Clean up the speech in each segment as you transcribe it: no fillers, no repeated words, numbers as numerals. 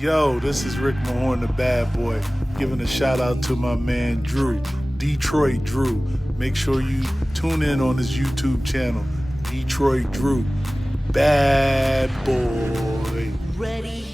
Yo, this is Rick Mahorn, the bad boy, giving a shout out to my man Drew, Detroit Drew. Make sure you tune in on his YouTube channel, Detroit Drew. Bad boy. Ready.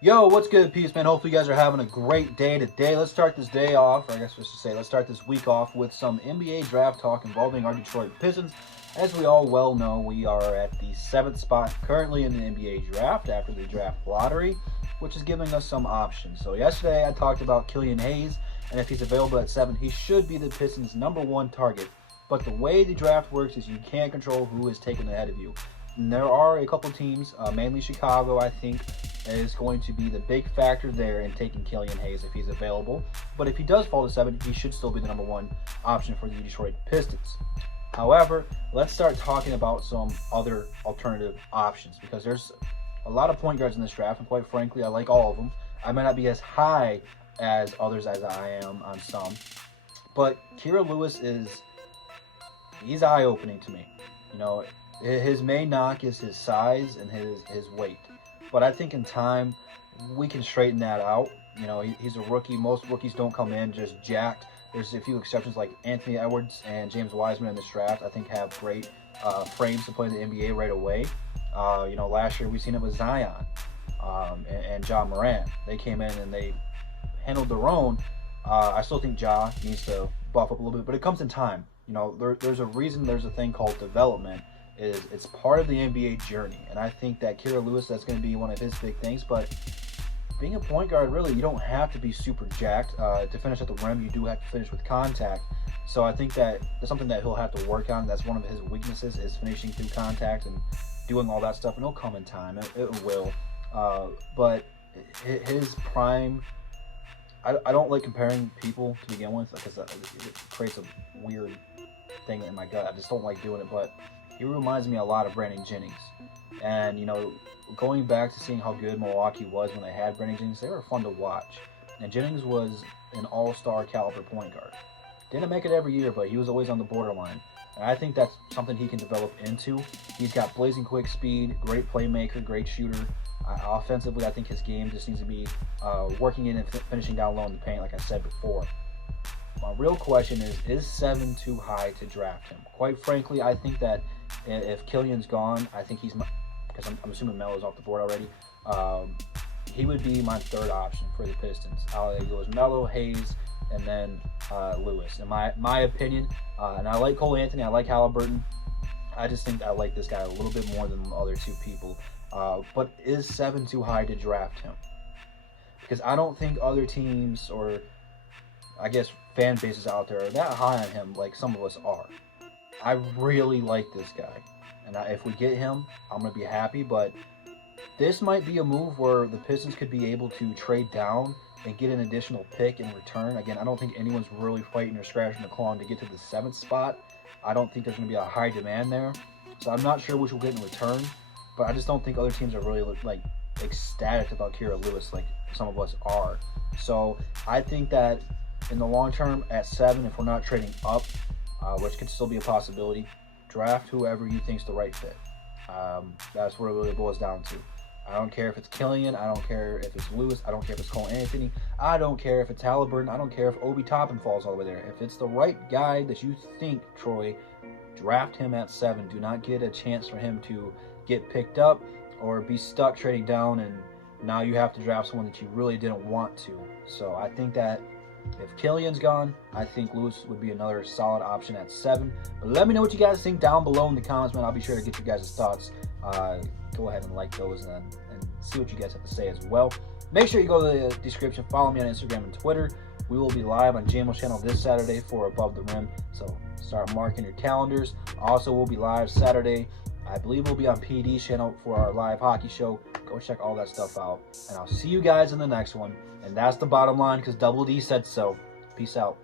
Yo, what's good, Peace Man? Hopefully you guys are having a great day today. Let's start this day off, or I guess I should say, let's start this week off with some NBA draft talk involving our Detroit Pistons. As we all well know, we are at the 7th spot currently in the NBA draft after the draft lottery, which is giving us some options. So yesterday I talked about Killian Hayes, and if he's available at 7, he should be the Pistons' #1 target. But the way the draft works is you can't control who is taken ahead of you. And there are a couple teams, mainly Chicago, I think, is going to be the big factor there in taking Killian Hayes if he's available. But if he does fall to 7, he should still be the #1 option for the Detroit Pistons. However, let's start talking about some other alternative options, because there's a lot of point guards in this draft, and quite frankly, I like all of them. I might not be as high as others as I am on some, but Kira Lewis he's eye-opening to me. You know, his main knock is his size and his weight. But I think in time, we can straighten that out. You know, he's a rookie. Most rookies don't come in just jacked. There's a few exceptions like Anthony Edwards and James Wiseman in this draft, I think have great frames to play in the NBA right away. You know, last year we've seen it with Zion and Ja Morant. They came in and they handled their own. I still think Ja needs to buff up a little bit, but it comes in time. You know, there's a reason there's a thing called development. It's part of the NBA journey, and I think that Kira Lewis, that's going to be one of his big things. But being a point guard, really, you don't have to be super jacked to finish at the rim. You do have to finish with contact. So I think that that's something that he'll have to work on. That's one of his weaknesses, is finishing through contact and doing all that stuff. And it'll come in time. It will. But his prime, I don't like comparing people to begin with, because it creates a weird thing in my gut. I just don't like doing it. But he reminds me a lot of Brandon Jennings. And, you know, going back to seeing how good Milwaukee was when they had Brandon Jennings, they were fun to watch. And Jennings was an all-star caliber point guard. Didn't make it every year, but he was always on the borderline. And I think that's something he can develop into. He's got blazing quick speed, great playmaker, great shooter. Offensively, I think his game just needs to be working in and finishing down low in the paint, like I said before. My real question is 7 too high to draft him? Quite frankly, I think that if Killian's gone, I think because I'm assuming Melo's off the board already, he would be my 3rd option for the Pistons. It goes Melo, Hayes, and then Lewis. In my opinion, and I like Cole Anthony, I like Halliburton. I just think I like this guy a little bit more than the other 2 people. But is 7 too high to draft him? Because I don't think other teams, or I guess fan bases out there, are that high on him like some of us are. I really like this guy, and if we get him, I'm going to be happy. But this might be a move where the Pistons could be able to trade down and get an additional pick in return. Again, I don't think anyone's really fighting or scratching the claw to get to the 7th spot. I don't think there's going to be a high demand there, so I'm not sure which we'll get in return. But I just don't think other teams are really like ecstatic about Kira Lewis like some of us are. So I think that in the long term, at 7, if we're not trading up, which could still be a possibility, draft whoever you think's the right fit. That's what it really boils down to. I don't care if it's Killian. I don't care if it's Lewis. I don't care if it's Cole Anthony. I don't care if it's Halliburton. I don't care if Obi Toppin falls all the way there. If it's the right guy that you think, Troy, draft him at 7. Do not get a chance for him to get picked up or be stuck trading down, and now you have to draft someone that you really didn't want to. So I think that if Killian's gone, I think Lewis would be another solid option at 7. But let me know what you guys think down below in the comments, man. I'll be sure to get you guys' thoughts. Go ahead and like those and see what you guys have to say as well. Make sure you go to the description. Follow me on Instagram and Twitter. We will be live on JMO's channel this Saturday for Above the Rim, so start marking your calendars. Also, we'll be live Saturday. I believe we'll be on PD's channel for our live hockey show. Go check all that stuff out, and I'll see you guys in the next one. And that's the bottom line because Double D said so. Peace out.